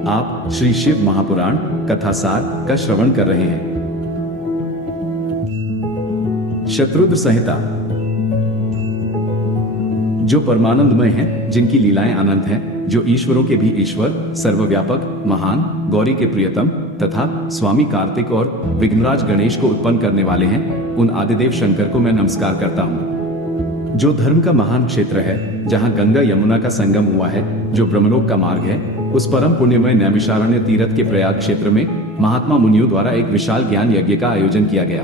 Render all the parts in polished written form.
आप श्री शिव महापुराण कथासार का श्रवण कर रहे हैं। शतरुद्र संहिता, जो परमानंदमय हैं, जिनकी लीलाएं अनंत हैं, जो ईश्वरों के भी ईश्वर, सर्वव्यापक, महान, गौरी के प्रियतम तथा स्वामी कार्तिक और विघ्नराज गणेश को उत्पन्न करने वाले हैं, उन आदिदेव शंकर को मैं नमस्कार करता हूँ। जो धर्म का महान क्षेत्र है, जहाँ गंगा यमुना का संगम हुआ है, जो ब्रह्मलोक का मार्ग है, उस परम पुण्यमय नैमिषारण्य तीर्थ के प्रयाग क्षेत्र में महात्मा मुनियों द्वारा एक विशाल ज्ञान यज्ञ का आयोजन किया गया।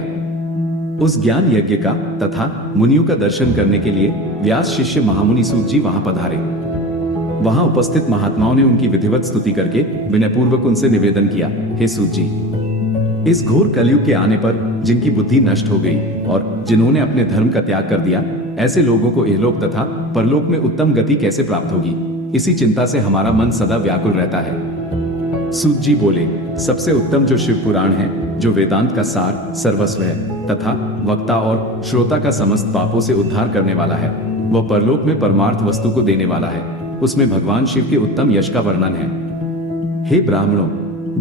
उस ज्ञान यज्ञ का तथा मुनियों का दर्शन करने के लिए व्यास शिष्य महामुनि सूत जी वहां पधारे। वहां उपस्थित महात्माओं ने उनकी विधिवत स्तुति करके विनयपूर्वक उनसे निवेदन किया, हे सूत जी, इस घोर कलयुग के आने पर जिनकी बुद्धि नष्ट हो गई और जिन्होंने अपने धर्म का त्याग कर दिया, ऐसे लोगों को इहलोक तथा परलोक में उत्तम गति कैसे प्राप्त होगी, इसी चिंता से हमारा मन सदा व्याकुल रहता है। सूत जी बोले, सबसे उत्तम जो शिव पुराण है, जो वेदांत का सार सर्वस्व है तथा वक्ता और श्रोता का समस्त पापों से उद्धार करने वाला है, वह परलोक में परमार्थ वस्तु को देने वाला है। उसमें भगवान शिव के उत्तम यश का वर्णन है। हे ब्राह्मणों,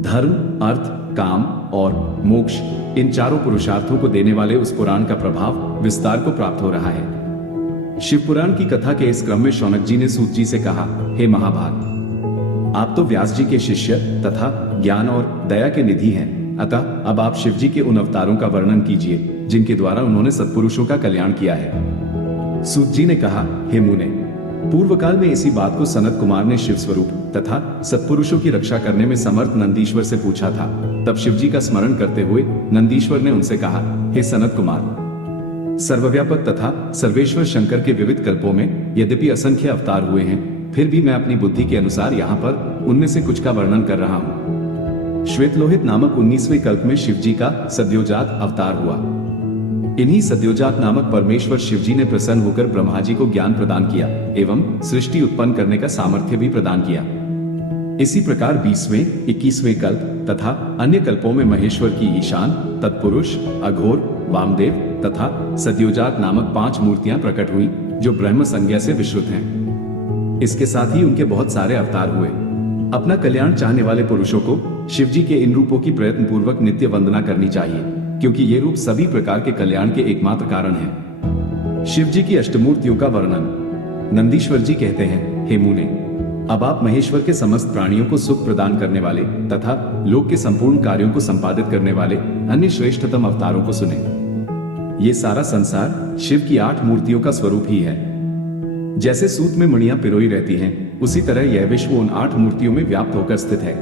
धर्म, अर्थ, काम और मोक्ष, इन चारों पुरुषार्थों को देने वाले उस पुराण का प्रभाव विस्तार को प्राप्त हो रहा है। शिव पुराण की कथा के इस क्रम में शौनक जी ने सूत जी से कहा, हे महाभाग, आप तो व्यास जी के शिष्य तथा ज्ञान और दया के निधि हैं, अतः अब आप शिव जी के उन अवतारों का वर्णन कीजिए जिनके द्वारा उन्होंने सत्पुरुषों का कल्याण किया है। सूत जी ने कहा, हे मुने, पूर्व काल में इसी बात को सनत कुमार ने शिव स्वरूप तथा सत्पुरुषों की रक्षा करने में समर्थ नंदीश्वर से पूछा था। तब शिव जी का स्मरण करते हुए नंदीश्वर ने उनसे कहा, हे सनत कुमार, सर्वव्यापक तथा सर्वेश्वर शंकर के विविध कल्पों में यद्यपि असंख्य अवतार हुए हैं, फिर भी मैं अपनी बुद्धि के अनुसार यहाँ पर उनमें से कुछ का वर्णन कर रहा हूँ। श्वेतलोहित नामक 19वें कल्प में शिव जी का सद्योजात अवतार हुआ। इन्हीं सद्योजात नामक परमेश्वर शिव जी ने प्रसन्न होकर ब्रह्मा जी को ज्ञान प्रदान किया एवं सृष्टि उत्पन्न करने का सामर्थ्य भी प्रदान किया। इसी प्रकार 20वें, 21वें कल्प तथा अन्य कल्पों में महेश्वर की ईशान, तत्पुरुष, अघोर, वामदेव तथा सद्योजात नामक 5 मूर्तियां प्रकट हुई, जो ब्रह्म संज्ञा से विश्रुत हैं। इसके साथ ही उनके बहुत सारे अवतार हुए। अपना कल्याण चाहने वाले पुरुषों को शिव जी के इन रूपों की प्रयत्न पूर्वक नित्य वंदना करनी चाहिए, क्योंकि ये रूप सभी प्रकार के कल्याण के एकमात्र कारण हैं। शिव जी की अष्टमूर्तियों का वर्णन। नंदीश्वर जी कहते हैं, हे मुने, अब आप महेश्वर के समस्त प्राणियों को सुख प्रदान करने वाले तथा लोक के संपूर्ण कार्यों को संपादित करने वाले अन्य श्रेष्ठतम अवतारों को सुने। ये सारा संसार शिव की 8 मूर्तियों का स्वरूप ही है। जैसे सूत में मणियां पिरोई रहती हैं, उसी तरह यह विश्व उन 8 मूर्तियों में व्याप्त होकर स्थित है।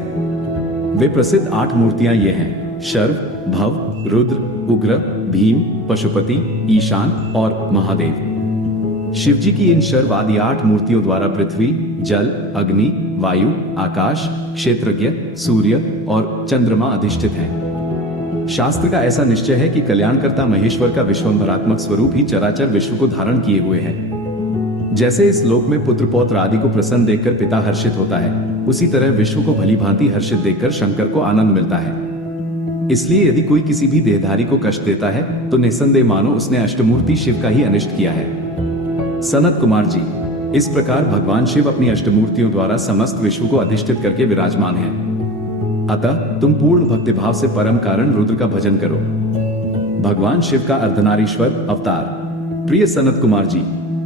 वे प्रसिद्ध 8 मूर्तियां ये हैं, शर्व, भव, रुद्र, उग्र, भीम, पशुपति, ईशान और महादेव। शिव जी की इन शर्व आदि 8 मूर्तियों द्वारा पृथ्वी, जल, अग्नि, वायु, आकाश, क्षेत्रज्ञ, सूर्य और चंद्रमा अधिष्ठित हैं। शास्त्र का ऐसा निश्चय है कि कल्याणकर्ता महेश्वर का विश्वंभरात्मक स्वरूप ही चराचर विश्व को धारण किए हुए है। जैसे इस लोक में पुत्र पौत्र आदि को प्रसन्न देखकर पिता हर्षित होता है, उसी तरह विश्व को भली भांति हर्षित देखकर शंकर को आनंद मिलता है। इसलिए यदि कोई किसी भी देहधारी को कष्ट देता है, तो निस्संदेह मानो उसने अष्टमूर्ति शिव का ही अनिष्ट किया है। सनत कुमार जी, इस प्रकार भगवान शिव अपनी अष्टमूर्तियों द्वारा समस्त विश्व को अधिष्ठित करके विराजमान हैं। अतः तुम पूर्ण भक्तिभाव से परम कारण रुद्र का भजन करो। भगवान शिव का अर्धनारीश्वर अवतार। प्रिय सनत कुमार जी,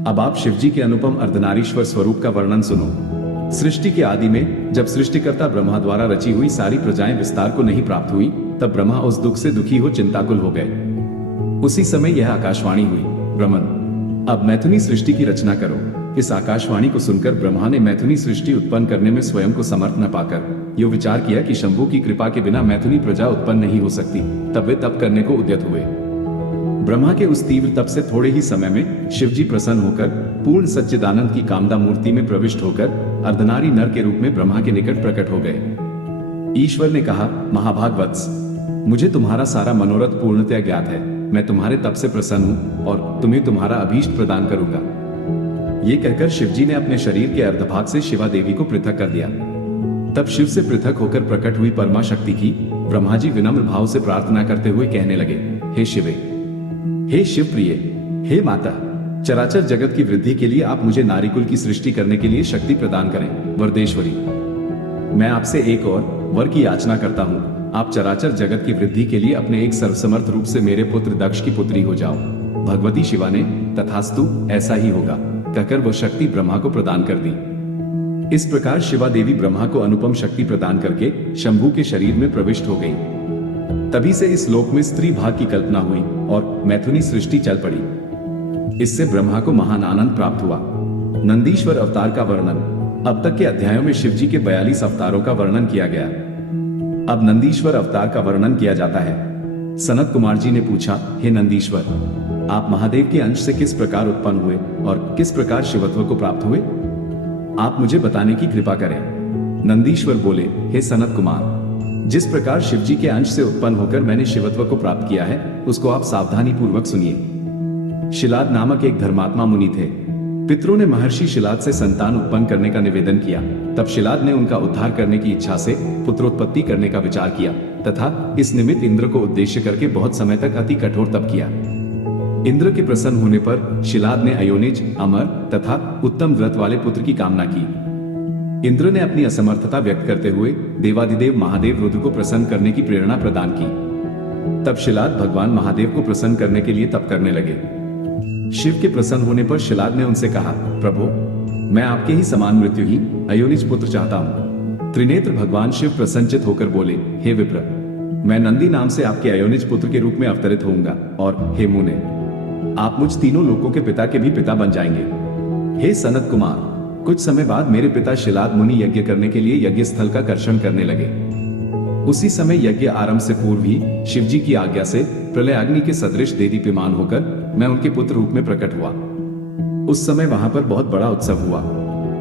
अब आप शिव जी के अनुपम अर्धनारीश्वर स्वरूप का वर्णन सुनो। सृष्टि के आदि में जब सृष्टिकर्ता ब्रह्मा द्वारा रची हुई सारी प्रजाएं विस्तार को नहीं प्राप्त हुई, तब ब्रह्मा उस दुख से दुखी हो चिंताकुल हो गए। उसी समय यह आकाशवाणी हुई, ब्रह्मन, अब मैथुनी सृष्टि की रचना करो। इस आकाशवाणी को सुनकर ब्रह्मा ने मैथुनी सृष्टि उत्पन्न करने में स्वयं को समर्थ न पाकर यो विचार किया कि शंभु की कृपा के बिना मैथुनी प्रजा उत्पन्न नहीं हो सकती। तब वे तप करने को उद्यत हुए। ब्रह्मा के उस तीव्र तप से थोड़े ही समय में शिव जी प्रसन्न होकर पूर्ण सच्चिदानंद की कामदा मूर्ति में प्रविष्ट होकर अर्धनारी नर के रूप में ब्रह्मा के निकट प्रकट हो गए। ईश्वर ने कहा, महाभाग वत्स, मुझे तुम्हारा सारा मनोरथ पूर्णतया ज्ञात है। मैं तुम्हारे तप से प्रसन्न हूँ और तुम्हें तुम्हारा अभीष्ट प्रदान करूंगा। ये कहकर शिव जी ने अपने शरीर के अर्धभाग से शिवा देवी को पृथक कर दिया। तब शिव से पृथक होकर प्रकट हुई परमा शक्ति की ब्रह्मा जी विनम्र भाव से प्रार्थना करते हुए कहने लगे, हे शिवे, हे शिव प्रिय, हे माता, चराचर जगत की वृद्धि के लिए आप मुझे नारीकुल की सृष्टि करने के लिए शक्ति प्रदान करें। वरदेश्वरी, मैं आपसे एक और वर की याचना करता हूँ, आप चराचर जगत की वृद्धि के लिए अपने एक सर्वसमर्थ रूप से मेरे पुत्र दक्ष की पुत्री हो जाओ। भगवती शिवा ने तथास्तु ऐसा ही होगा कहकर वह शक्ति ब्रह्मा को प्रदान कर दी। इस प्रकार शिवा देवी ब्रह्मा को अनुपम शक्ति प्रदान करके शंभु के शरीर में प्रविष्ट हो गई। तभी से इस लोक में स्त्री भाग की कल्पना हुई और मैथुनी सृष्टि चल पड़ी। इससे ब्रह्मा को महान आनंद प्राप्त हुआ। नंदीश्वर अवतार का वर्णन। अब तक के अध्यायों में शिवजी के 42 अवतारों का वर्णन किया गया। अब नंदीश्वर अवतार का वर्णन किया जाता है। सनत कुमार जी ने पूछा, हे नंदीश्वर, आप महादेव के अंश से किस प्रकार उत्पन्न हुए और किस प्रकार शिवत्व को प्राप्त हुए? आप मुझे बताने की कृपा करें। नंदीश्वर बोले, हे सनत कुमार, जिस प्रकार शिवजी के अंश से उत्पन्न होकर मैंने शिवत्व को प्राप्त किया है, उसको आप सावधानी पूर्वक सुनिए। शिलाद नामक एक धर्मात्मा मुनि थे। पितरों ने महर्षि शिलाद से संतान उत्पन्न करने का निवेदन किया। तब शिलाद ने उनका उद्धार करने की इच्छा से पुत्रोत्पत्ति करने का विचार किया तथा इस निमित्त इंद्र को उद्देश्य करके बहुत समय तक अति कठोर तप किया। इंद्र के प्रसन्न होने पर शिलाद ने अयोनिज, अमर तथा उत्तम व्रत वाले पुत्र की कामना की। इंद्र ने अपनी असमर्थता व्यक्त करते हुए देवाधिदेव महादेव रुद्र को प्रसन्न करने की प्रेरणा प्रदान की। तब शिलाद भगवान महादेव को प्रसन्न करने के लिए तप करने लगे। शिव के प्रसन्न होने पर शिलाद ने उनसे कहा, प्रभु, मैं आपके ही समान मृत्युहीन अयोनिज पुत्र चाहता हूँ। त्रिनेत्र भगवान शिव प्रसन्नचित होकर बोले, हे विप्र, मैं नंदी नाम से आपके अयोनिज पुत्र के रूप में अवतरित होऊंगा और हे मुने, आप मुझ तीनों लोकों के पिता के भी पिता बन जाएंगे। हे सनत कुमार, कुछ समय बाद मेरे पिता शिलाद मुनि यज्ञ करने के लिए यज्ञ स्थल का कर्षण करने लगे। उसी समय यज्ञ आरंभ से पूर्व ही शिवजी की आज्ञा से प्रलयाग्नि के सदृश देदीप्यमान होकर मैं उनके पुत्र रूप में प्रकट हुआ। उस समय वहां पर बहुत बड़ा उत्सव हुआ।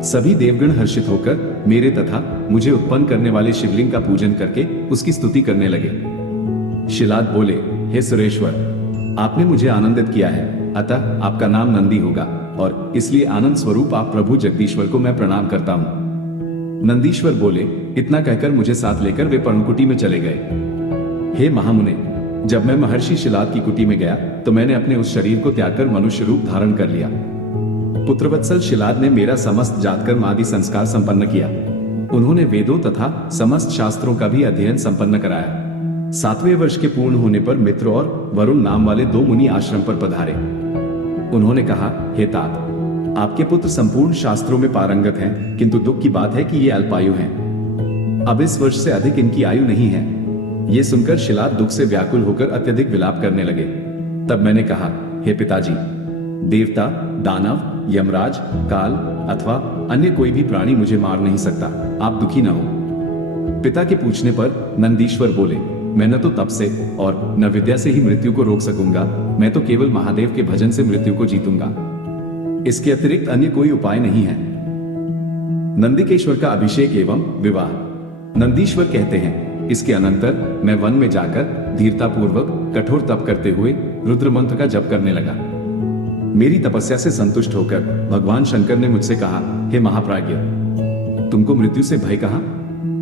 सभी देवगण हर्षित होकर मेरे तथा मुझे उत्पन्न करने वाले शिवलिंग का पूजन करके उसकी स्तुति करने लगे। शिलाद बोले, हे सुरेश्वर, आपने मुझे आनंदित किया है, अतः आपका नाम नंदी होगा और इसलिए आनंद स्वरूप आप प्रभु जगदीश्वर को मैं प्रणाम करता हूँ। नंदीश्वर बोले, इतना कहकर मुझे साथ लेकर वे पर्णकुटी में चले गए। हे महामुने, जब मैं महर्षि शिलाद की कुटी में गया तो मैंने अपने उस शरीर को त्याग कर मनुष्य रूप धारण कर लिया। पुत्रवत्सल शिलाद ने मेरा समस्त जातकर्म आदि संस्कार संपन्न किया। उन्होंने वेदों तथा समस्त शास्त्रों का भी अध्ययन संपन्न कराया। 7वें वर्ष के पूर्ण होने पर मित्र और वरुण नाम वाले 2 मुनि आश्रम पर पधारे। उन्होंने कहा, हे तात, आपके पुत्र संपूर्ण शास्त्रों में पारंगत हैं, किंतु दुख की बात है कि ये अल्पायु हैं। अब इस वर्ष से अधिक इनकी आयु नहीं है। ये सुनकर शिलाद दुख से व्याकुल होकर अत्यधिक विलाप करने लगे। तब मैंने कहा, हे पिताजी, देवता, दानव, यमराज, काल अथवा अन्य कोई भी प्राणी मुझे मार नहीं सकता, आप दुखी न हो। पिता के पूछने पर नंदीश्वर बोले, मैं न तो तप से और न विद्या से ही मृत्यु को रोक सकूंगा, मैं तो केवल महादेव के भजन से मृत्यु को जीतूंगा। इसके अतिरिक्त अन्य कोई उपाय नहीं है। नंदिकेश्वर का अभिषेक एवं विवाह। नंदीश्वर कहते हैं, इसके अनंतर मैं वन में जाकर धीरता पूर्वक कठोर तप करते हुए रुद्र मंत्र का जप करने लगा। मेरी तपस्या से संतुष्ट होकर भगवान शंकर ने मुझसे कहा, हे महाप्राज्ञ, तुमको मृत्यु से भय कहा?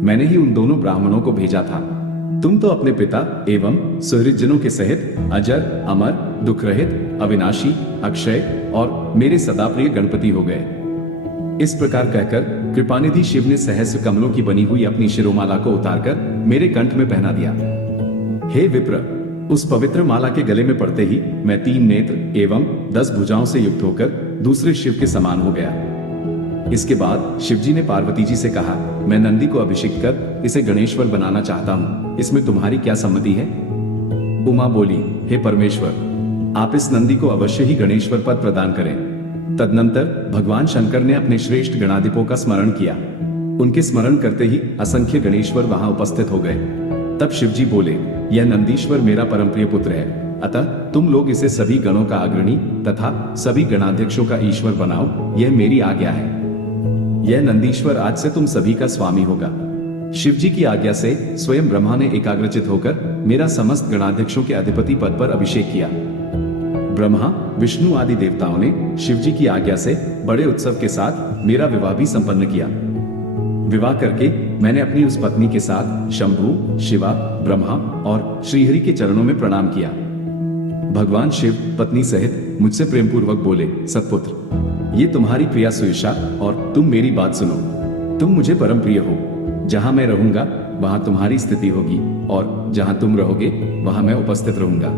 मैंने ही उन दोनों ब्राह्मणों को भेजा था। तुम तो अपने पिता एवं सुहृदजनों के सहित अजर, अमर, दुख रहित, अविनाशी, अक्षय और मेरे सदा प्रिय गणपति हो गए। इस प्रकार कहकर कृपानिधि शिव ने सहस्र कमलों की बनी हुई अपनी शिरोमाला को उतारकर मेरे कंठ में पहना दिया। हे विप्र, उस पवित्र माला के गले में पड़ते ही मैं 3 नेत्र एवं 10 भुजाओं से युक्त होकर दूसरे शिव के समान हो गया। इसके बाद शिवजी ने पार्वती जी से कहा, मैं नंदी को अभिषेक कर इसे गणेश्वर बनाना चाहता हूँ, इसमें तुम्हारी क्या सम्मति है? उमा बोली, हे परमेश्वर, आप इस नंदी को अवश्य ही गणेश्वर पद प्रदान करें। तदनंतर भगवान शंकर ने अपने श्रेष्ठ गणाधिपों का स्मरण किया। उनके स्मरण करते ही असंख्य गणेश्वर वहां उपस्थित हो गए। तब शिवजी बोले, यह नंदीश्वर मेरा परम प्रिय पुत्र है, अतः तुम लोग इसे सभी गणों का अग्रणी तथा सभी गणाध्यक्षों का ईश्वर बनाओ, यह मेरी आज्ञा है। यह नंदीश्वर आज से तुम सभी का स्वामी होगा। शिवजी की आज्ञा से स्वयं ब्रह्मा ने एकाग्रचित होकर मेरा समस्त गणाध्यक्षों के अधिपति पद पर अभिषेक किया। ब्रह्मा, विष्णु आदि देवताओं ने शिवजी की आज्ञा से बड़े उत्सव के साथ मेरा विवाह भी संपन्न किया। विवाह करके मैंने अपनी उस पत्नी के साथ शंभु, शिवा, ब्रह्मा और श्रीहरि के चरणों में प्रणाम किया। भगवान शिव पत्नी सहित मुझसे प्रेम पूर्वक बोले, सत्पुत्र, ये तुम्हारी प्रिया सुयशा और तुम मेरी बात सुनो। तुम मुझे परम प्रिय हो। जहां मैं रहूंगा वहां तुम्हारी स्थिति होगी, और जहां तुम रहोगे वहां मैं उपस्थित रहूंगा।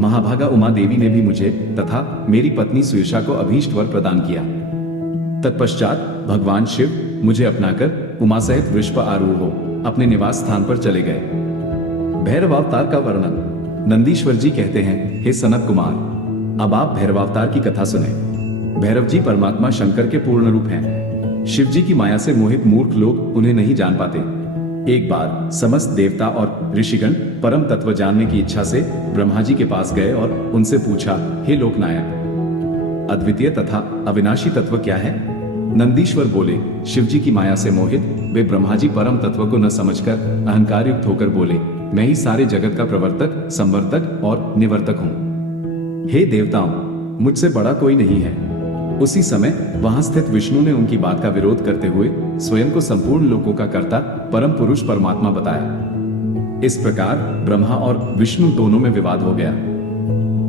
महाभागा उमा देवी ने भी मुझे तथा मेरी पत्नी सुयशा को अभीष्ट वर प्रदान किया। तत्पश्चात भगवान शिव मुझे अपनाकर उमा सहित वृषभ आरूढ़ हो अपने निवास स्थान पर चले गए। भैरवावतार का वर्णन। नंदीश्वर जी कहते हैं, हे सनत कुमार, अब आप भैरवावतार की कथा सुने। भैरव जी परमात्मा शंकर के पूर्ण रूप हैं। शिव जी की माया से मोहित मूर्ख लोग उन्हें नहीं जान पाते। एक बार समस्त देवता और ऋषिगण परम तत्व जानने की इच्छा से ब्रह्मा जी के पास गए और उनसे पूछा, हे लोकनायक, अद्वितीय तथा अविनाशी तत्व क्या है? नंदीश्वर बोले, शिव जी की माया से मोहित वे ब्रह्मा जी परम तत्व को न समझकर अहंकार युक्त होकर बोले, मैं ही सारे जगत का प्रवर्तक, संवर्तक और निवर्तक हूँ। हे देवताओं, मुझसे बड़ा कोई नहीं है। उसी समय वहां स्थित विष्णु ने उनकी बात का विरोध करते हुए स्वयं को संपूर्ण लोकों का कर्ता परम पुरुष परमात्मा बताया। इस प्रकार ब्रह्मा और विष्णु दोनों में विवाद हो गया।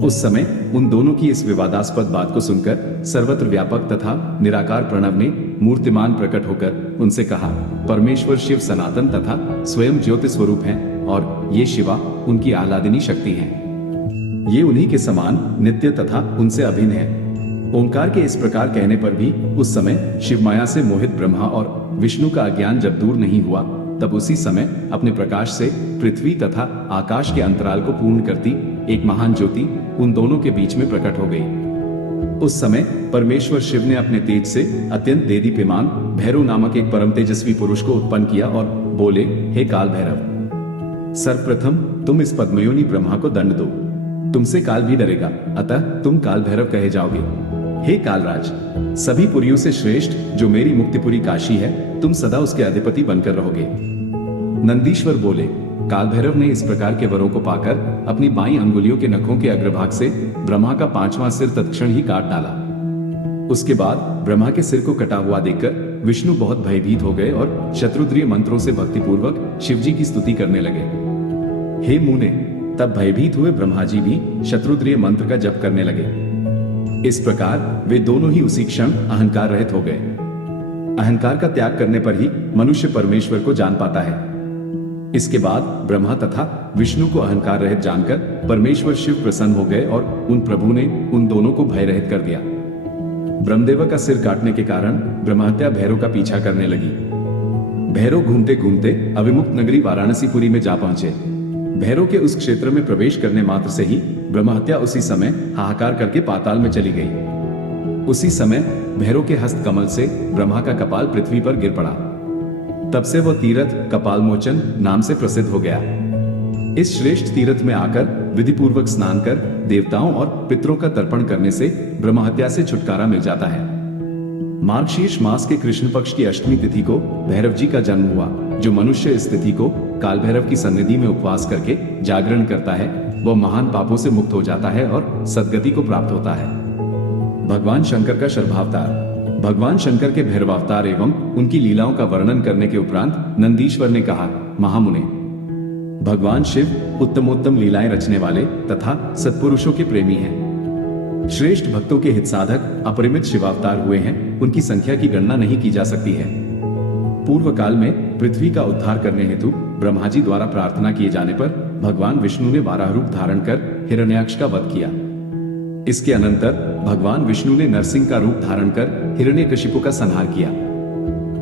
उस समय उन दोनों की इस विवादास्पद बात को सुनकर सर्वत्र व्यापक तथा निराकार प्रणव ने मूर्तिमान प्रकट होकर उनसे कहा, परमेश्वर शिव सनातन तथा स्वयं ज्योति स्वरूप हैं और ये शिवा उनकी आह्लादिनी शक्ति हैं। ये उन्हीं के समान नित्य तथा उनसे अभिन्न है। ओंकार के इस प्रकार कहने पर भी उस समय शिव माया से मोहित ब्रह्मा और विष्णु का अज्ञान जब दूर नहीं हुआ, तब उसी समय अपने प्रकाश से पृथ्वी तथा आकाश के अंतराल को पूर्ण करती एक महान ज्योति उन दोनों के बीच में प्रकट हो गई। उस समय परमेश्वर शिव ने अपने तेज से अत्यंत देदीप्यमान भैरव नामक एक परम तेजस्वी पुरुष को उत्पन्न किया और बोले, हे काल भैरव, सर्वप्रथम तुम इस पद्मयोनि ब्रह्मा को दंड दो। तुमसे काल भी डरेगा, अतः तुम काल भैरव कहे जाओगे। हे कालराज, सभी पुरियों से श्रेष्ठ जो मेरी मुक्तिपुरी काशी है, तुम सदा उसके अधिपति बनकर रहोगे। नंदीश्वर बोले, काल भैरव ने इस प्रकार के वरों को पाकर अपनी बाईं अंगुलियों के नखों के अग्रभाग से ब्रह्मा का 5वां सिर तत्क्षण ही काट डाला। उसके बाद ब्रह्मा के सिर को कटा हुआ देखकर विष्णु बहुत भयभीत हो गए और शत्रुद्रिय मंत्रों से भक्तिपूर्वक शिव जी की स्तुति करने लगे। हे मुने, तब भयभीत हुए ब्रह्मा जी भी शत्रुद्रिय मंत्र का जप करने लगे। इस प्रकार वे दोनों ही उसी क्षण अहंकार रहित हो गए। अहंकार का त्याग करने पर ही मनुष्य परमेश्वर को जान पाता है। इसके बाद ब्रह्मा तथा विष्णु को अहंकार रहित जानकर परमेश्वर शिव प्रसन्न हो गए और उन प्रभु ने उन दोनों को भय रहित कर दिया। ब्रह्मदेव का सिर काटने के कारण ब्रह्महत्या भैरव का पीछा करने लगी। भैरव घूमते घूमते अविमुक्त नगरी वाराणसीपुरी में जा पहुंचे। भैरव के उस क्षेत्र में प्रवेश करने मात्र से ही ब्रह्महत्या उसी समय हाहाकार करके पाताल में चली गई। उसी समय भैरव के हस्त कमल से ब्रह्मा का कपाल पृथ्वी पर गिर पड़ा। तब से वह तीर्थ कपाल मोचन नाम से प्रसिद्ध हो गया। इस श्रेष्ठ तीर्थ में आकर विधि पूर्वक स्नान कर देवताओं और पितरों का तर्पण करने से ब्रह्महत्या से छुटकारा मिल जाता है। मार्गशीर्ष मास के कृष्ण पक्ष की अष्टमी तिथि को भैरव जी का जन्म हुआ। जो मनुष्य इस तिथि को काल भैरव की सन्निधि में उपवास करके जागरण करता है, वह महान पापों से मुक्त हो जाता है और सद्गति को प्राप्त होता है। भगवान शंकर का शर्भावतार। भगवान शंकर के भैरवावतार एवं उनकी लीलाओं का वर्णन करने के उपरांत नंदीश्वर ने कहा, महामुने, भगवान शिव उत्तमोत्तम लीलाएं रचने वाले तथा सत्पुरुषों के प्रेमी हैं। श्रेष्ठ भक्तों के हित साधक अपरिमित शिवावतार हुए हैं। उनकी संख्या की गणना नहीं की जा सकती है। पूर्व काल में पृथ्वी का उद्धार करने हेतु ब्रह्मा जी द्वारा प्रार्थना किए जाने पर भगवान विष्णु ने वाराह रूप धारण कर हिरण्याक्ष का वध किया। इसके अनंतर भगवान विष्णु ने नरसिंह का रूप धारण कर हिरण्यकशिपु का संहार किया।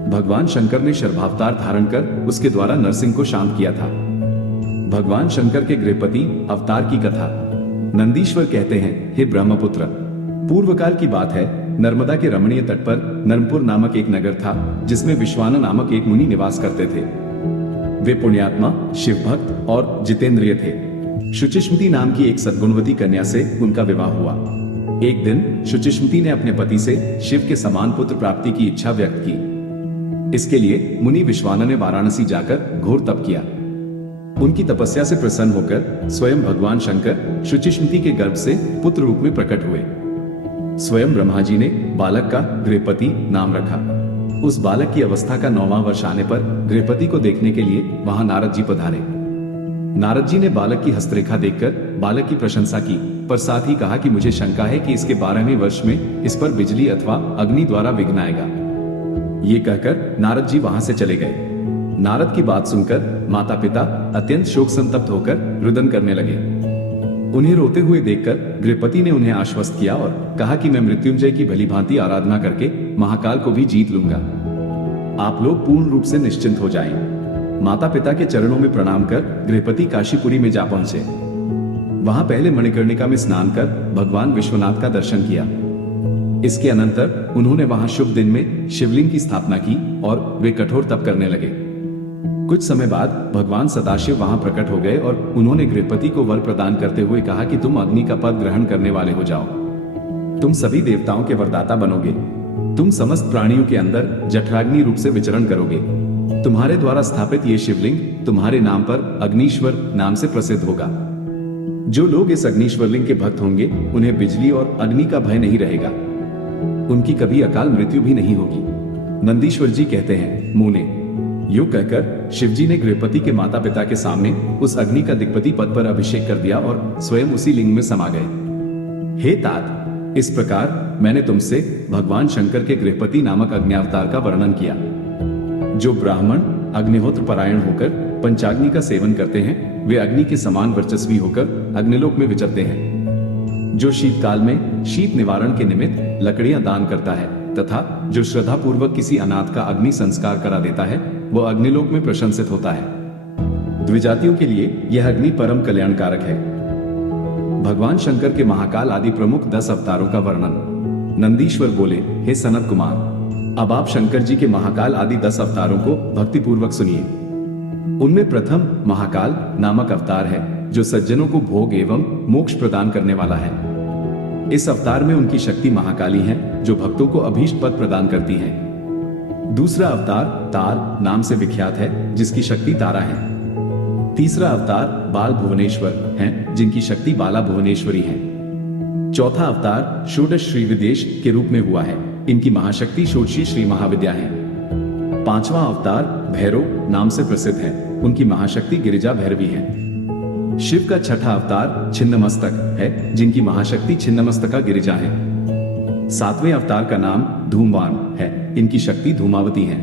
भगवान शंकर ने शर्भावतार धारण कर उसके द्वारा नरसिंह को शांत किया था। भगवान शंकर के गृहपति अवतार की कथा। नंदीश्वर कहते हैं, हे ब्रह्मपुत्र, पूर्व काल की बात है। नर्मदा के रमणीय तट पर नरमपुर नामक एक नगर था, जिसमें विश्वान नामक एक मुनि निवास करते थे। वे पुण्यात्मा, शिव भक्त और जितेंद्रिय थे। शुचिस्मृति नाम की एक सद्गुणवती कन्या से उनका विवाह हुआ। एक दिन शुचिस्मृति ने अपने पति से शिव के समान पुत्र प्राप्ति की इच्छा व्यक्त की। इसके लिए मुनि विश्वान ने वाराणसी जाकर घोर तप किया। उनकी तपस्या से प्रसन्न होकर स्वयं भगवान शंकर शुचिस्मृति के गर्भ से पुत्र रूप में प्रकट हुए। स्वयं ब्रह्मा जी ने बालक का गृहपति नाम रखा। उस बालक की अवस्था का 9वां वर्ष आने पर गृहपति को देखने के लिए वहां नारद जी पधारे। नारद जी ने बालक की हस्तरेखा देखकर बालक की प्रशंसा की, पर साथ ही कहा कि मुझे शंका है कि इसके 12वें वर्ष में इस पर बिजली अथवा अग्नि द्वारा विघ्न आएगा। ये कहकर नारद जी वहां से चले गए। नारद की बात सुनकर माता पिता अत्यंत शोक संतप्त होकर रुदन करने लगे। उन्हें रोते हुए देखकर गृहपति ने उन्हें आश्वस्त किया और कहा कि मैं मृत्युंजय की भलीभांति आराधना करके महाकाल को भी जीत लूंगा। आप लोग पूर्ण रूप से निश्चिंत हो जाएं। माता पिता के चरणों में प्रणाम कर गृहपति काशीपुरी में जा पहुंचे। वहां पहले मणिकर्णिका में स्नान कर भगवान विश्वनाथ का दर्शन किया। इसके अनंतर उन्होंने वहां शुभ दिन में शिवलिंग की स्थापना की और वे कठोर तप करने लगे। कुछ समय बाद भगवान सदाशिव वहां प्रकट हो गए और उन्होंने गृहपति को वर प्रदान करते हुए कहा कि तुम अग्नि का पद ग्रहण करने वाले हो जाओ। तुम सभी देवताओं के वरदाता बनोगे। तुम समस्त प्राणियों के अंदर जठराग्नि रूप से विचरण करोगे। तुम्हारे द्वारा स्थापित ये शिवलिंग तुम्हारे नाम पर अग्नीश्वर नाम से प्रसिद्ध होगा। जो लोग इस अग्नीश्वर लिंग के भक्त होंगे उन्हें बिजली और अग्नि का भय नहीं रहेगा। उनकी कभी अकाल मृत्यु भी नहीं होगी। नंदीश्वर जी कहते हैं, मुने यूं कहकर शिवजी ने गृहपति के माता पिता के सामने उस अग्नि का दिक्पति पद पर अभिषेक कर दिया और स्वयं उसी लिंग में समा गए। हे तात, इस प्रकार मैंने तुमसे भगवान शंकर के गृहपति नामक अग्न्यावतार का वर्णन किया। जो ब्राह्मण अग्निहोत्र परायण होकर पंचाग्नि का सेवन करते हैं वे अग्नि के समान वर्चस्वी होकर अग्निलोक में विचरते हैं। जो शीतकाल में शीत निवारण के निमित्त लकड़ियां दान करता है तथा जो श्रद्धा पूर्वक किसी अनाथ का अग्नि संस्कार करा देता है वह अग्निलोक में प्रशंसित होता है। द्विजातियों के लिए यह अग्नि परम कल्याणकारक है। भगवान शंकर के महाकाल आदि प्रमुख 10 अवतारों का वर्णन। नंदीश्वर बोले, हे सनत कुमार, अब आप शंकर जी के महाकाल आदि 10 अवतारों को भक्ति पूर्वक सुनिए। उनमें प्रथम महाकाल नामक अवतार है जो सज्जनों को भोग एवं मोक्ष प्रदान करने वाला है। इस अवतार में उनकी शक्ति महाकाली है जो भक्तों को अभीष्ट पद प्रदान करती है। दूसरा अवतार तार नाम से विख्यात है जिसकी शक्ति तारा है। तीसरा अवतार बाल भुवनेश्वर हैं जिनकी शक्ति बाला भुवनेश्वरी है। चौथा अवतार षोडश श्री विदेश के रूप में हुआ है, इनकी महाशक्ति षोडशी श्री महाविद्या है। पांचवा अवतार भैरव नाम से प्रसिद्ध है, उनकी महाशक्ति गिरिजा भैरवी है। शिव का छठा अवतार छिन्नमस्तक है जिनकी महाशक्ति छिन्नमस्तका गिरिजा है। सातवें अवतार का नाम धूमवान है, इनकी शक्ति धूमावती है।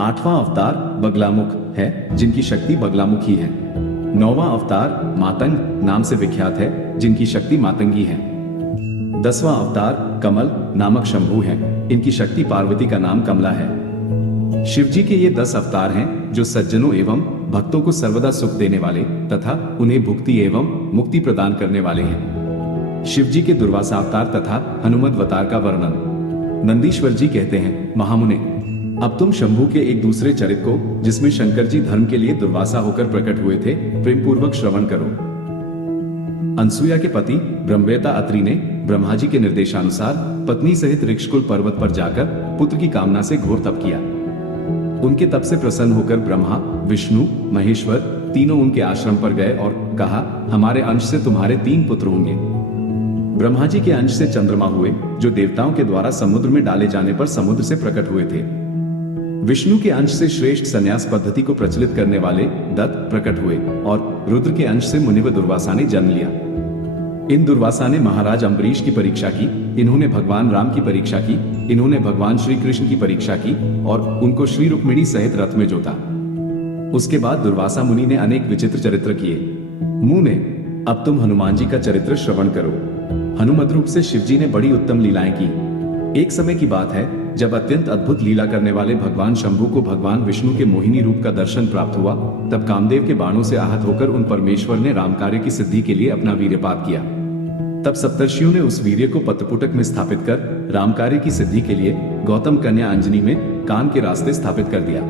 आठवां अवतार बगलामुख है जिनकी शक्ति बगलामुखी है। नौवां अवतार मातंग नाम से विख्यात है जिनकी शक्ति मातंगी है। 10वां अवतार कमल नामक शंभु है, इनकी शक्ति पार्वती का नाम कमला है। शिवजी के ये 10 अवतार हैं जो सज्जनों एवं भक्तों को सर्वदा सुख देने वाले तथा उन्हें भुक्ति एवं मुक्ति प्रदान करने वाले हैं। शिवजी के दुर्वासा अवतार तथा हनुमद्वतार का वर्णन। नंदीश्वर जी कहते हैं, महामुने, अब तुम शंभु के एक दूसरे चरित्र को जिसमें शंकर जी धर्म के लिए दुर्वासा होकर प्रकट हुए थे प्रेम पूर्वक श्रवण करो। अनसुया के पति ब्रह्मवेता अत्रि ने ब्रह्मा जी के निर्देशानुसार पत्नी सहित ऋक्षकुल पर्वत पर जाकर पुत्र की कामना से घोर तप किया। उनके तप से प्रसन्न होकर ब्रह्मा विष्णु महेश्वर तीनों उनके आश्रम पर गए और कहा, हमारे अंश से तुम्हारे 3 पुत्र होंगे। ब्रह्मा जी के अंश से चंद्रमा हुए जो देवताओं के द्वारा समुद्र में डाले जाने पर समुद्र से प्रकट हुए थे। विष्णु के अंश से श्रेष्ठ संन्यास पद्धति को प्रचलित करने वाले दत्त प्रकट हुए और रुद्र के अंश से मुनिव दुर्वासा ने जन्म लिया। इन दुर्वासा ने महाराज अम्बरीश की परीक्षा की, इन्होंने भगवान राम की परीक्षा की, इन्होंने भगवान श्री कृष्ण की परीक्षा की और उनको श्री रुक्मिणी सहित रथ में जोता। उसके बाद दुर्वासा मुनि ने अनेक विचित्र चरित्र किए। मुने, अब तुम हनुमान जी का चरित्र श्रवण करो। हनुमत रूप से शिवजी ने बड़ी उत्तम लीलाएं की। एक समय की बात है जब अत्यंत अद्भुत लीला करने वाले भगवान शंभु को भगवान विष्णु के मोहिनी रूप का दर्शन प्राप्त हुआ, तब कामदेव के बाणों से आहत होकर उन परमेश्वर ने राम कार्य की सिद्धि के लिए अपना वीर्यपात किया। तब सप्तर्षियों ने उस वीर्य को पत्रपुटक में स्थापित कर राम कार्य की सिद्धि के लिए गौतम कन्या अंजनी में कान के रास्ते स्थापित कर दिया।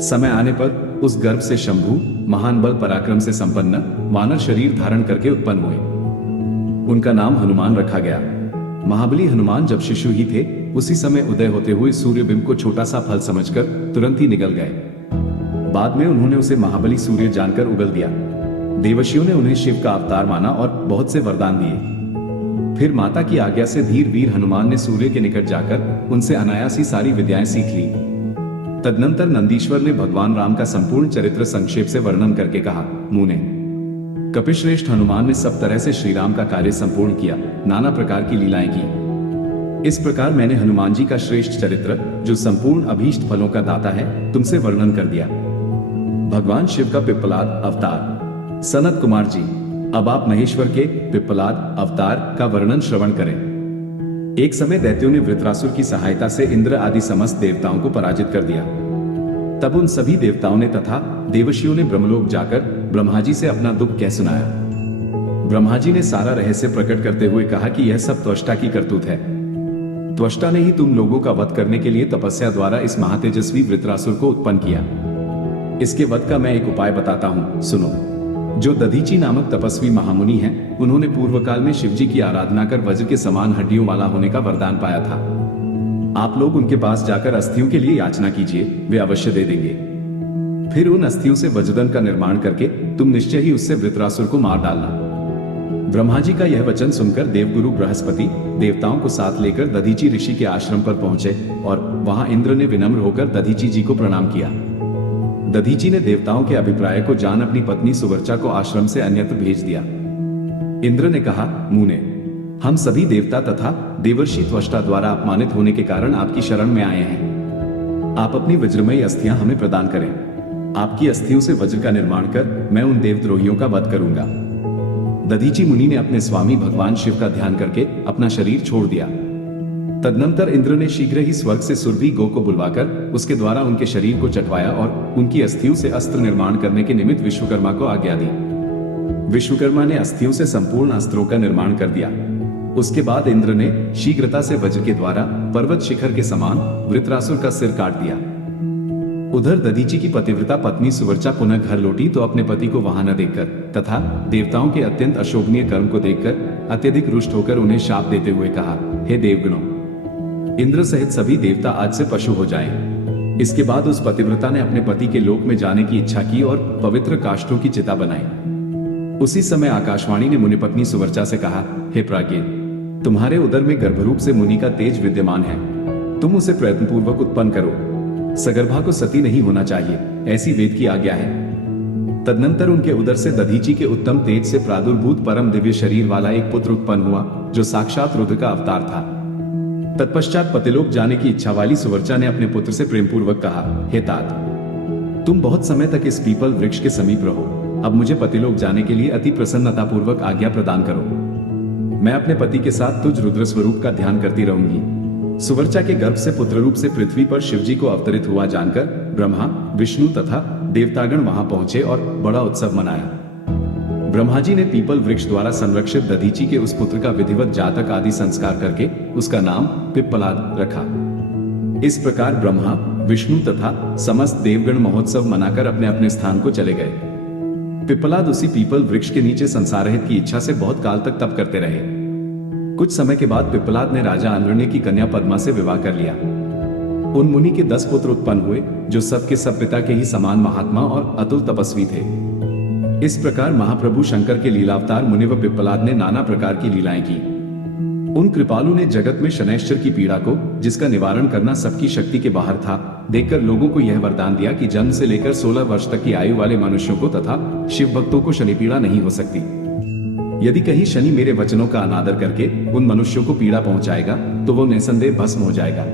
समय आने पर उस गर्भ से शंभु महान बल पराक्रम से संपन्न वानर शरीर धारण करके उत्पन्न हुए। उनका नाम हनुमान रखा गया। महाबली हनुमान जब शिशु ही थे उसी समय उदय होते हुए सूर्यबिंब को छोटा सा फल समझकर तुरंत ही निगल गए। बाद में उन्होंने उसे महाबली सूर्य जानकर उगल दिया। देवशियों ने उन्हें शिव का अवतार माना और बहुत से वरदान दिए। फिर माता की आज्ञा से धीर वीर हनुमान ने सूर्य के निकट जाकर उनसे अनायास ही सारी विद्याएं सीख ली। तदनंतर नंदीश्वर ने भगवान राम का संपूर्ण चरित्र संक्षेप से वर्णन करके कहा, मुने, कपिश्रेष्ठ हनुमान ने सब तरह से श्री राम का कार्य संपूर्ण किया, नाना प्रकार की लीलाएं की। इस प्रकार मैंने हनुमान जी का श्रेष्ठ चरित्र, जो संपूर्ण अभीष्ट फलों का दाता है, तुमसे वर्णन कर दिया। भगवान शिव का पिप्पलाद अवतार। सनत कुमार जी, अब आप महेश्वर के पिप्पलाद अवतार का वर्णन श्रवण करें। एक समय दैत्यों ने वृत्रासुर की सहायता से इंद्र आदि समस्त देवताओं को पराजित कर दिया। तब उन सभी देवताओं ने तथा देवर्षियों ने ब्रह्मलोक जाकर ब्रह्मा जी से अपना दुख कह सुनाया। ब्रह्मा जी ने सारा रहस्य प्रकट करते हुए कहा कि यह सब त्वष्टा की करतूत है। त्वष्टा ने ही तुम लोगों का वध करने के लिए तपस्या द्वारा इस महातेजस्वी वृत्रासुर को उत्पन्न किया। इसके वध का मैं एक उपाय बताता हूं, सुनो। जो दधीची नामक तपस्वी महामुनि हैं, उन्होंने पूर्व काल में शिवजी की आराधना कर वज्र के समान हड्डियों वाला होने का वरदान पाया था। आप लोग उनके पास जाकर अस्थियों के लिए याचना कीजिए, वे अवश्य दे देंगे। फिर उन अस्थियों से वज्रदंड का निर्माण करके तुम निश्चय ही उससे वृत्रासुर को मार डालना। ब्रह्मा जी का यह वचन सुनकर देवगुरु बृहस्पति देवताओं को साथ लेकर दधीची ऋषि के आश्रम पर पहुंचे और वहां इंद्र ने विनम्र होकर दधीची जी को प्रणाम किया। दधीची ने देवताओं के अभिप्राय को जान अपनी पत्नी सुवर्चा को आश्रम से अन्यत्र भेज दिया। इंद्र ने कहा, मुने, हम सभी देवता तथा देवर्षि त्वष्टा द्वारा अपमानित होने के कारण आपकी शरण में आए हैं। आप अपनी वज्रमयी अस्थियां हमें प्रदान करें। आपकी अस्थियों से वज्र का निर्माण कर मैं उन देवद्रोहियों का वध करूंगा। दधीची मुनि ने अपने स्वामी भगवान शिव का ध्यान करके अपना शरीर छोड़ दिया। तदनंतर इंद्र ने शीघ्र ही स्वर्ग से सुरभि गौ को बुलवाकर उसके द्वारा उनके शरीर को चटवाया और उनकी अस्थियों से अस्त्र निर्माण करने के निमित्त विश्वकर्मा को आज्ञा दी। विश्वकर्मा ने अस्थियों से संपूर्ण अस्त्रों का निर्माण कर दिया। उसके बाद इंद्र ने शीघ्रता से वज्र के द्वारा पर्वत शिखर के समान वृत्रासुर का सिर काट दिया। उधर दधीची की पतिव्रता पत्नी सुवर्चा पुनः घर लौटी तो अपने पति को वहां न देखकर तथा देवताओं के अत्यंत अशोभनीय कर्म को देखकर अत्यधिक रुष्ट होकर उन्हें शाप देते हुए कहा, हे देवगणों, इंद्र सहित सभी देवता आज से पशु हो जाएं। इसके बाद उस पतिव्रता ने अपने पति के लोक में जाने की इच्छा की और पवित्र काष्ठों की चिता बनाई। उसी समय आकाशवाणी ने मुनिपत्नी सुवर्चा से कहा, हे प्राज्ञ, तुम्हारे उदर में गर्भरूप से मुनि का तेज विद्यमान है। तुम उसे प्रयत्नपूर्वक उत्पन्न करो। सगर्भा को सती नहीं होना चाहिए, ऐसी वेद की आज्ञा है। तदनंतर उनके उदर से दधीची के उत्तम तेज से प्रादुर्भूत परम दिव्य शरीर वाला एक पुत्र उत्पन्न हुआ, जो साक्षात रुद्र का अवतार था। तत्पश्चात पतिलोक जाने की इच्छा वाली सुवर्चा ने अपने पुत्र से प्रेमपूर्वक कहा, हे तात, तुम बहुत समय तक इस पीपल वृक्ष के समीप रहो। अब मुझे पतिलोक जाने के लिए अति प्रसन्नता पूर्वक आज्ञा प्रदान करो। मैं अपने पति के साथ तुझ रुद्र स्वरूप का ध्यान करती रहूंगी। सुवर्चा के गर्भ से पुत्र रूप से पृथ्वी पर शिवजी को अवतरित हुआ जानकर ब्रह्मा, विष्णु तथा देवतागण वहां पहुंचे और बड़ा उत्सव मनाया। ब्रह्मा जी ने पीपल वृक्ष द्वारा संरक्षित दधीची के उस पुत्र का विधिवत जातक आदि संस्कार करके उसका नाम पिप्पलाद रखा। इस प्रकार ब्रह्मा, विष्णु तथा समस्त देवगण महोत्सव मनाकर अपने अपने स्थान को चले गए। पिप्पलाद उसी पीपल वृक्ष के नीचे संसारहित की इच्छा से बहुत काल तक तप करते रहे। कुछ समय के बाद पिप्पलाद ने राजा अनरण्य की कन्या पद्मा से विवाह कर लिया। उन मुनि के 10 पुत्र उत्पन्न हुए, जो सबके सब पिता के ही समान महात्मा और अतुल तपस्वी थे। इस प्रकार महाप्रभु शंकर के लीलावतार मुनि व पिप्पलाद ने नाना प्रकार की लीलाएं की। उन कृपालु ने जगत में शनैश्चर की पीड़ा को, जिसका निवारण करना सबकी शक्ति के बाहर था, देखकर लोगों को यह वरदान दिया कि जन्म से लेकर 16 वर्ष तक की आयु वाले मनुष्यों को तथा शिव भक्तों को शनि पीड़ा नहीं हो सकती। यदि कहीं शनि मेरे वचनों का अनादर करके उन मनुष्यों को पीड़ा पहुंचाएगा तो वो निसंदेह भस्म हो जाएगा।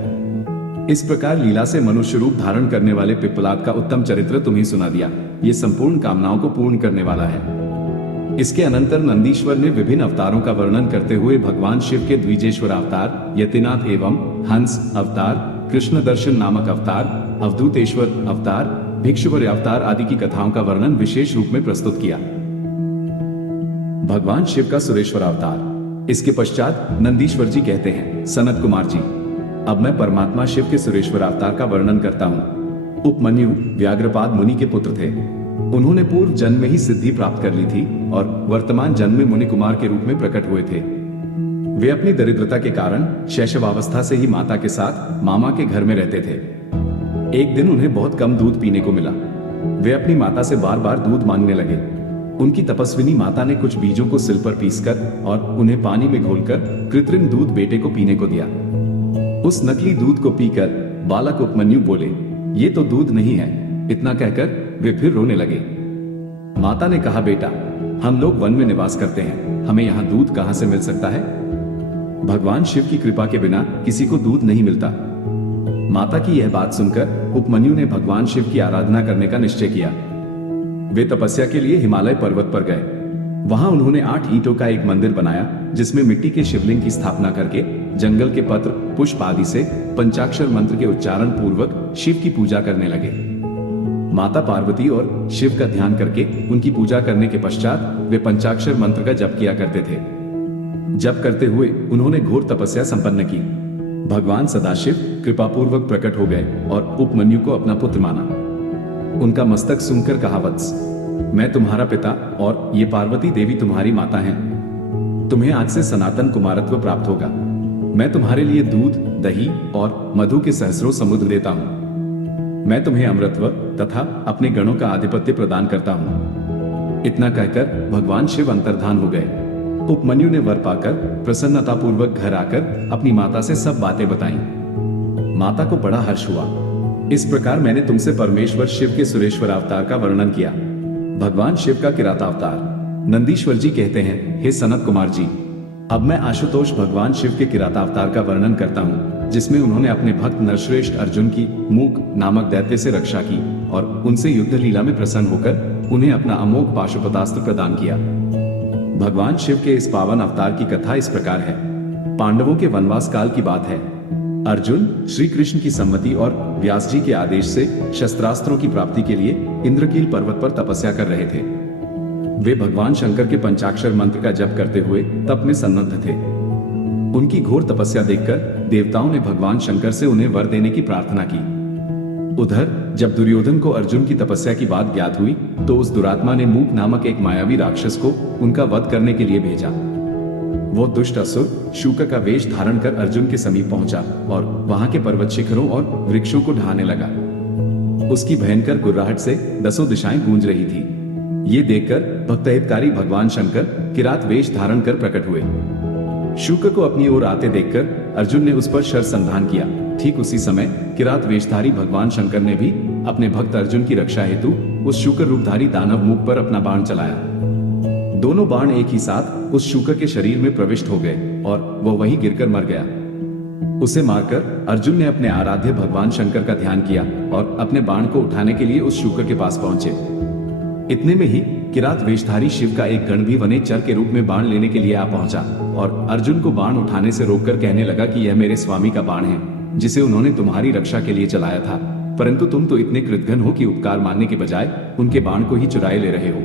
इस प्रकार लीला से मनुष्य रूप धारण करने वाले पिप्पलाद का उत्तम चरित्र तुम्हें सुना दिया। ये संपूर्ण कामनाओं को पूर्ण करने वाला है। इसके अनंतर नंदीश्वर ने विभिन्न अवतारों का वर्णन करते हुए भगवान शिव के द्विजेश्वर अवतार, यतिनाथ एवं हंस अवतार, कृष्ण दर्शन नामक अवतार, अवधूतेश्वर अवतार, भिक्षुवर अवतार आदि की कथाओं का वर्णन विशेष रूप में प्रस्तुत किया। भगवान शिव का सुरेश्वर अवतार। इसके पश्चात नंदीश्वर जी कहते हैं, सनत कुमार जी, अब मैं परमात्मा शिव के सुरेश्वर अवतार का वर्णन करता हूँ। उपमन्यु व्याघ्रपाद मुनि के पुत्र थे। उन्होंने पूर्व जन्म में ही सिद्धि प्राप्त कर ली थी और वर्तमान जन्म में मुनि कुमार के रूप में प्रकट हुए थे। वे अपनी दरिद्रता के कारण शैशवावस्था से ही माता के साथ मामा के घर में रहते थे। एक दिन उन्हें बहुत कम दूध पीने को मिला। वे अपनी माता से बार बार दूध मांगने लगे। उनकी तपस्विनी माता ने कुछ बीजों को सिल पर पीसकर और उन्हें पानी में घोलकर कृत्रिम दूध बेटे को पीने को दिया। उस नकली दूध को पीकर बालक उपमन्यु बोले, ये तो दूध नहीं है। इतना कहकर वे फिर रोने लगे। माता ने कहा, बेटा, हम लोग वन में निवास करते हैं, हमें यहाँ दूध कहाँ से मिल सकता है? भगवान शिव की कृपा के बिना किसी को दूध नहीं मिलता। माता की यह बात सुनकर उपमन्यु ने भगवान शिव की आराधना करने का निश्चय किया। वे तपस्या के लिए हिमालय पर्वत पर गए। वहां उन्होंने 8 ईंटों का एक मंदिर बनाया, जिसमें मिट्टी के शिवलिंग की स्थापना करके जंगल के पत्र पुष्प आदि से पंचाक्षर मंत्र के उच्चारण पूर्वक शिव की पूजा करने लगे। माता पार्वती और शिव का ध्यान करके उनकी पूजा करने के पश्चात वे पंचाक्षर मंत्र का जप किया करते थे। जप करते हुए उन्होंने घोर तपस्या संपन्न की। भगवान सदाशिव कृपापूर्वक प्रकट हो गए और उपमन्यु को अपना पुत्र माना। उनका मस्तक सुनकर कहा, वत्स, मैं तुम्हारा पिता और ये पार्वती देवी तुम्हारी माता हैं। तुम्हें आज से सनातन कुमारत्व प्राप्त होगा। मैं तुम्हारे लिए दूध, दही और मधु के सहस्रों समुद्र देता हूँ। मैं तुम्हें अमृतत्व तथा अपने गणों का आधिपत्य प्रदान करता हूँ। इतना कहकर भगवान शिव अंतर्धान हो गए। उपमन्यु ने वर पाकर प्रसन्नतापूर्वक घर आकर अपनी माता से सब बातें बताईं। माता को बड़ा हर्ष हुआ। इस प्रकार मैंने तुमसे परमेश्वर शिव के सुरेश्वर अवतार का वर्णन किया। भगवान शिव का किरातावतार नंदीश्वर जी कहते हैं, हे सनत कुमार जी, अब मैं आशुतोष भगवान शिव के किरातावतार का वर्णन करता हूँ, जिसमें उन्होंने अपने भक्त नरश्रेष्ठ अर्जुन की मूक नामक दैत्य से रक्षा की और उनसे युद्ध लीला में प्रसन्न होकर उन्हें अपना अमोघ पाशुपतास्त्र प्रदान किया। भगवान शिव के इस पावन अवतार की कथा इस प्रकार है। पांडवों के वनवास काल की बात है। अर्जुन श्री कृष्ण की सम्मति और व्यास जी के आदेश से शस्त्रास्त्रों की प्राप्ति के लिए इंद्रकील पर्वत पर तपस्या कर रहे थे। वे भगवान शंकर के पंचाक्षर मंत्र का जप करते हुए तप में सन्नद्ध थे। उनकी घोर तपस्या देखकर देवताओं ने भगवान शंकर से उन्हें वर देने की प्रार्थना की। उधर जब दुर्योधन को अर्जुन की तपस्या की बात ज्ञात हुई, तो उस दुरात्मा ने मूक नामक एक मायावी राक्षस को उनका वध करने के लिए भेजा। वो दुष्ट असुर शूक का वेश धारण कर अर्जुन के समीप पहुंचा और वहां के पर्वत शिखरों और वृक्षों को ढहाने लगा। उसकी भयंकर गुर्राहट से 10 दिशाएं गूंज रही थी। ये देखकर भक्तहितकारी भगवान शंकर किरात वेश धारण कर प्रकट हुए। शूक को अपनी ओर आते देखकर अर्जुन ने उस पर शर संधान किया। ठीक उसी समय किरात वेशधारी भगवान शंकर ने भी अपने भक्त अर्जुन की रक्षा हेतु उस शूकर रूपधारी दानव मुख पर अपना बाण चलाया। दोनों बाण एक ही साथ उस शूकर के शरीर में प्रविष्ट हो गए और वह वहीं गिरकर मर गया। उसे मारकर अर्जुन ने अपने आराध्य भगवान शंकर का ध्यान किया और अपने बाण को उठाने के लिए उस शूकर के पास पहुंचे। इतने में ही किरात वेशधारी शिव का एक गण भी वनेचर के रूप में बाण लेने के लिए आ पहुंचा और अर्जुन को बाण उठाने से रोककर कहने लगा कि यह मेरे स्वामी का बाण है, जिसे उन्होंने तुम्हारी रक्षा के लिए चलाया था, परंतु तुम तो इतने कृतघ्न हो कि उपकार मानने के बजाय उनके बाण को ही चुराए ले रहे हो।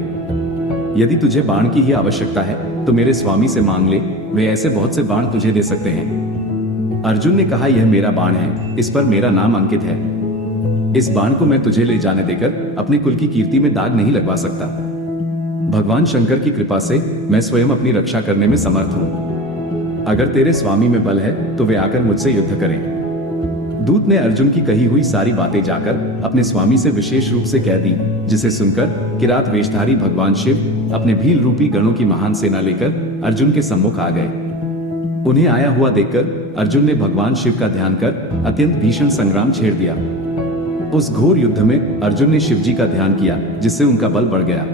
यदि तुझे बाण की ही आवश्यकता है तो मेरे स्वामी से मांग ले, वे ऐसे बहुत से बाण तुझे दे सकते हैं। अर्जुन ने कहा, यह मेरा बाण है, इस पर मेरा नाम अंकित है। इस बाण को मैं तुझे ले जाने देकर अपने कुल की कीर्ति में दाग नहीं लगवा सकता। भगवान शंकर की कृपा से मैं स्वयं अपनी रक्षा करने में समर्थ हूं। अगर तेरे स्वामी में बल है तो वे आकर मुझसे युद्ध करें। दूत ने अर्जुन की कही हुई सारी बातें जाकर अपने स्वामी से विशेष रूप से कह दी, जिसे सुनकर किरात वेशधारी भगवान शिव अपने भील रूपी गणों की महान सेना लेकर अर्जुन के सम्मुख आ गए। उन्हें आया हुआ देखकर अर्जुन ने भगवान शिव का ध्यान कर अत्यंत भीषण संग्राम छेड़ दिया। उस घोर युद्ध में अर्जुन ने शिव जी का ध्यान किया, जिससे उनका बल बढ़ गया।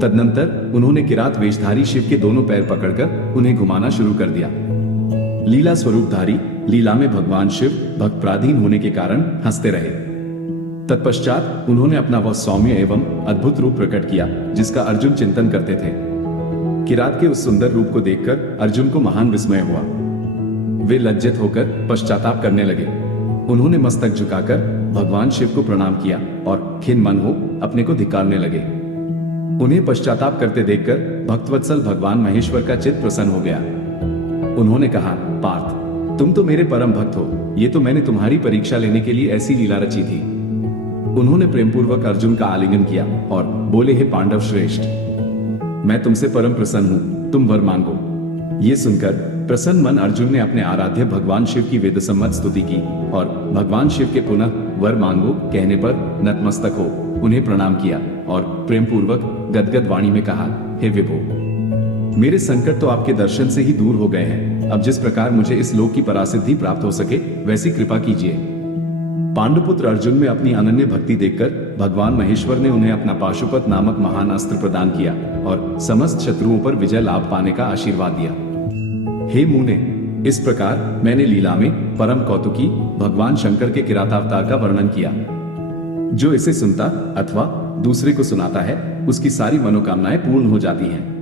तदनंतर उन्होंने किरात वेशधारी शिव के दोनों पैर पकड़कर उन्हें घुमाना शुरू कर दिया। लीला स्वरूपधारी लीला में भगवान शिव भक्त पराधीन होने के कारण हंसते रहे। तत्पश्चात उन्होंने अपना वह सौम्य एवं अद्भुत रूप प्रकट किया, जिसका अर्जुन चिंतन करते थे। किरात के उस सुंदर रूप को देखकर अर्जुन को महान विस्मय हुआ। वे लज्जित होकर पश्चाताप करने लगे। उन्होंने मस्तक झुकाकर भगवान शिव को प्रणाम किया और खिन्न मन हो अपने को धिक्कारने लगे। उन्हें पश्चाताप करते देखकर भक्तवत्सल भगवान महेश्वर का चित्त प्रसन्न हो गया। उन्होंने कहा, पार्थ, तुम तो मेरे परम भक्त हो, ये तो मैंने तुम्हारी परीक्षा लेने के लिए ऐसी लीला रची थी। उन्होंने प्रेमपूर्वक अर्जुन का आलिंगन किया और बोले, हे पांडव श्रेष्ठ, मैं तुमसे परम प्रसन्न हूं, तुम वर मांगो। ये सुनकर प्रसन्न मन अर्जुन ने अपने आराध्य भगवान शिव की वेदसम्मत स्तुति की और भगवान शिव के पुनः वर मांगो कहने पर नतमस्तक हो उन्हें प्रणाम किया और प्रेम पूर्वक गदगद वाणी में कहा, हे विभो, मेरे संकट तो आपके दर्शन से ही दूर हो गए हैं। अब जिस प्रकार मुझे इस लोक की परासिद्धि प्राप्त हो सके वैसी कृपा कीजिए। पांडुपुत्र अर्जुन में अपनी अनन्य भक्ति देखकर भगवान महेश्वर ने उन्हें अपना पाशुपत नामक महान अस्त्र प्रदान किया और समस्त शत्रुओं पर विजय लाभ पाने का आशीर्वाद दिया। हे मुने, इस प्रकार मैंने लीला में परम कौतुकी भगवान शंकर के किरातावतार का वर्णन किया। जो इसे सुनता अथवा दूसरे को सुनाता है उसकी सारी मनोकामनाएं पूर्ण हो जाती हैं।